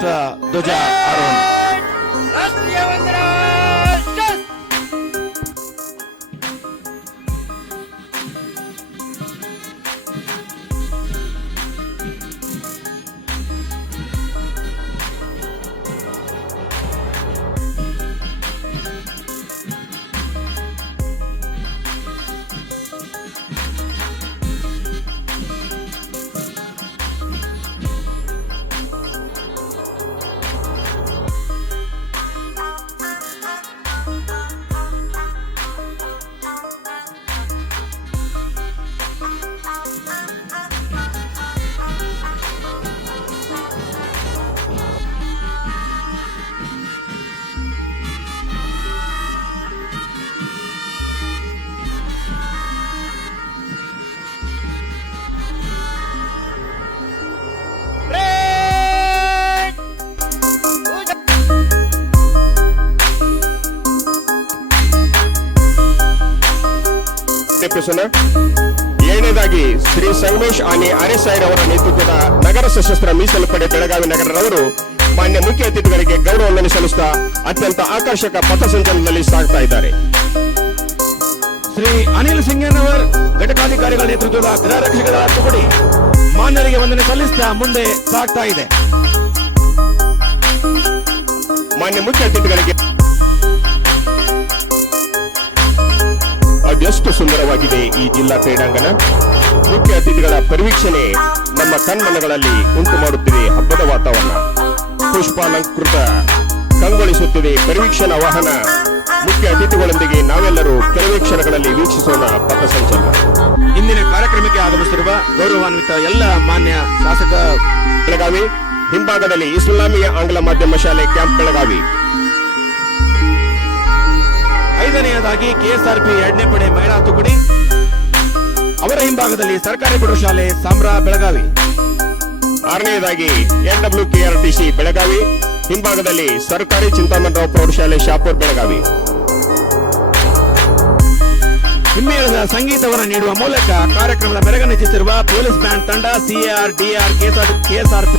ರಾಷ್ಟ್ರ ಧ್ವಜ ಆರೋಹಣ. ರಾಷ್ಟ್ರೀಯ ವಂದನಾ. ಏಳನೇದಾಗಿ ಶ್ರೀ ಸಂಗಮೇಶ್ ಆನೆ ಆರ್ಎಸ್ಐ ಅವರ ನೇತೃತ್ವದ ನಗರ ಸಶಸ್ತ್ರ ಮೀಸಲು ಪಡೆ ಬೆಳಗಾವಿ ನಗರದವರು ಮಾನ್ಯ ಮುಖ್ಯ ಅತಿಥಿಗಳಿಗೆ ಗೌರವ ವಂದನೆ ಸಲ್ಲಿಸುತ್ತಾ ಅತ್ಯಂತ ಆಕರ್ಷಕ ಪಥಸಂಚಲನದಲ್ಲಿ ಸಾಗ್ತಾ ಇದ್ದಾರೆ. ಶ್ರೀ ಅನಿಲ್ ಸಿಂಗನವರ್ ಘಟಕಾಧಿಕಾರಿಗಳ ನೇತೃತ್ವದ ಗೃಹ ರಕ್ಷಕರ ತುಕಡಿ ಮಾನ್ಯರಿಗೆ ವಂದನೆ ಸಲ್ಲಿಸ್ತಾ ಮುಂದೆ ಸಾಗ್ತಾ ಇದೆ. ಮಾನ್ಯ ಮುಖ್ಯ ಅತಿಥಿಗಳಿಗೆ ಅದೆಷ್ಟು ಸುಂದರವಾಗಿದೆ ಈ ಜಿಲ್ಲಾ ಕ್ರೀಡಾಂಗಣ. ಮುಖ್ಯ ಅತಿಥಿಗಳ ಪರಿವೀಕ್ಷಣೆ ನಮ್ಮ ಕಣ್ಮನಗಳಲ್ಲಿ ಉಂಟು ಮಾಡುತ್ತಿದೆ ಹಬ್ಬದ ವಾತಾವರಣ. ಪುಷ್ಪಾಲಂಕೃತ ಕಂಗೊಳಿಸುತ್ತಿದೆ ಪರಿವೀಕ್ಷಣಾ ವಾಹನ. ಮುಖ್ಯ ಅತಿಥಿಗಳೊಂದಿಗೆ ನಾವೆಲ್ಲರೂ ಕೆಲವೇ ಕ್ಷಣಗಳಲ್ಲಿ ವೀಕ್ಷಿಸೋಣ ಪಥಸಂಚಲನ. ಇಂದಿನ ಕಾರ್ಯಕ್ರಮಕ್ಕೆ ಆಗಮಿಸಿರುವ ಗೌರವಾನ್ವಿತ ಎಲ್ಲ ಮಾನ್ಯ ಶಾಸಕ ಬೆಳಗಾವಿ ಹಿಂಭಾಗದಲ್ಲಿ ಇಸ್ಲಾಮಿಯ ಆಂಗ್ಲ ಮಾಧ್ಯಮ ಶಾಲೆ ಕ್ಯಾಂಪ್ ಬೆಳಗಾವಿ. ಐದನೆಯದಾಗಿ ಕೆಎಸ್ಆರ್ಪಿ 2ನೇ ಪಡೆ ಮಹಿಳಾ ತುಕಡಿ, ಅವರ ಹಿಂಭಾಗದಲ್ಲಿ ಸರ್ಕಾರಿ ಪ್ರೌಢಶಾಲೆ ಸಾಮ್ರಾ ಬೆಳಗಾವಿ. ಆರನೆಯದಾಗಿ NWKRTC ಬೆಳಗಾವಿ ಹಿಂಭಾಗದಲ್ಲಿ ಸರ್ಕಾರಿ ಚಿಂತಾಮಣರಾವ್ ಪ್ರೌಢಶಾಲೆ ಶಾಪುರ್ ಬೆಳಗಾವಿ. ಹಿಮ್ಮೇಳದ ಸಂಗೀತವನ್ನು ನೀಡುವ ಮೂಲಕ ಕಾರ್ಯಕ್ರಮದ ಮೆರಗನ್ನು ಹೆಚ್ಚಿಸಿರುವ ಪೊಲೀಸ್ ಬ್ಯಾಂಡ್ ತಂಡ CAR DR KSRP